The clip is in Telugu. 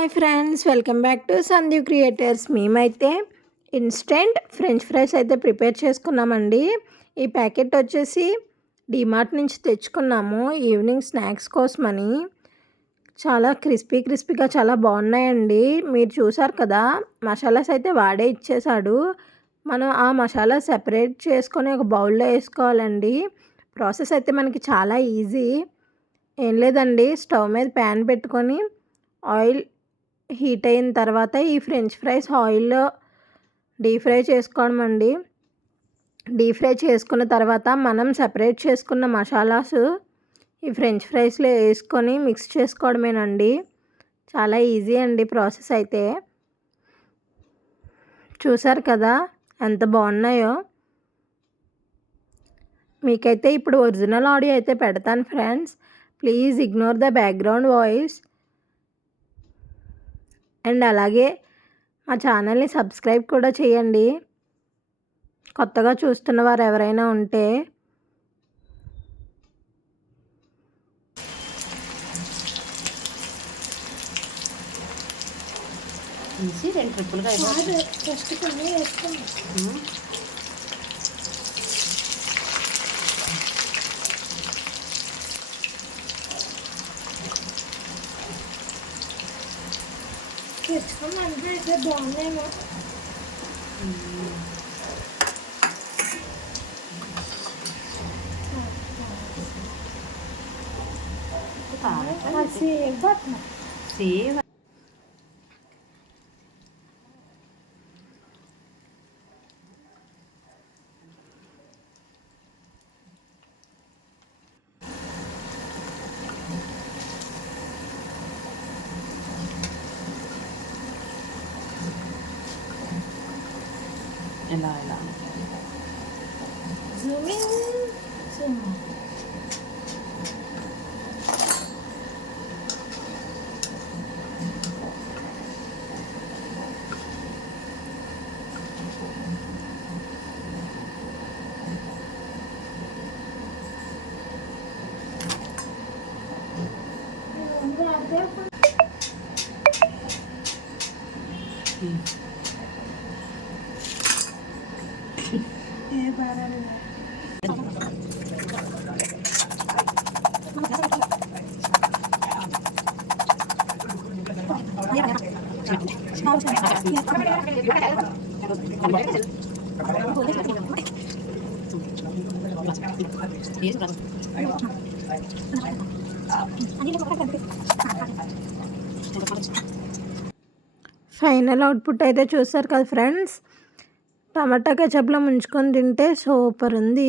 Hi friends, welcome back to Sandeep creators. మేమైతే ఇన్స్టెంట్ ఫ్రెంచ్ ఫ్రైస్ అయితే ప్రిపేర్ చేసుకున్నామండి. ఈ ప్యాకెట్ వచ్చేసి డీమార్ట్ నుంచి తెచ్చుకున్నాము ఈవినింగ్ స్నాక్స్ కోసమని. చాలా క్రిస్పీగా చాలా బాగున్నాయండి. మీరు చూసారు కదా, మసాలాస్ అయితే వాడే ఇచ్చేసాడు. మనం ఆ మసాలా సెపరేట్ చేసుకొని ఒక బౌల్లో వేసుకోవాలండి. ప్రాసెస్ అయితే మనకి చాలా ఈజీ. ఏం లేదండి, స్టవ్ మీద ప్యాన్ పెట్టుకొని ఆయిల్ హీట్ అయిన తర్వాత ఈ ఫ్రెంచ్ ఫ్రైస్ ఆయిల్లో డీప్ ఫ్రై చేసుకోవడం అండి. డీప్ ఫ్రై చేసుకున్న తర్వాత మనం సెపరేట్ చేసుకున్న మసాలాస్ ఈ ఫ్రెంచ్ ఫ్రైస్లో వేసుకొని మిక్స్ చేసుకోవడమేనండి. చాలా ఈజీ అండి ప్రాసెస్ అయితే. చూసారు కదా ఎంత బాగున్నాయో. మీకైతే ఇప్పుడు ఒరిజినల్ ఆడియో అయితే పెడతాను friends. Please ignore the background voice. And అలాగే మా ఛానల్ని సబ్స్క్రైబ్ కూడా చేయండి, కొత్తగా చూస్తున్న వారు ఎవరైనా ఉంటే. రెండు ట్రిప్పులుగా ఫస్ట్ కొన్ని వేసుకున్నాం. తెచ్చుకున్నాను అయితే బాగున్నాయేమో. సేవ్ ఇలా ఫైనల్ అవుట్పుట్ అయితే చూస్తారు కదా ఫ్రెండ్స్. టమాటా కెచప్లో ముంచుకొని తింటే సూపర్ ఉంది.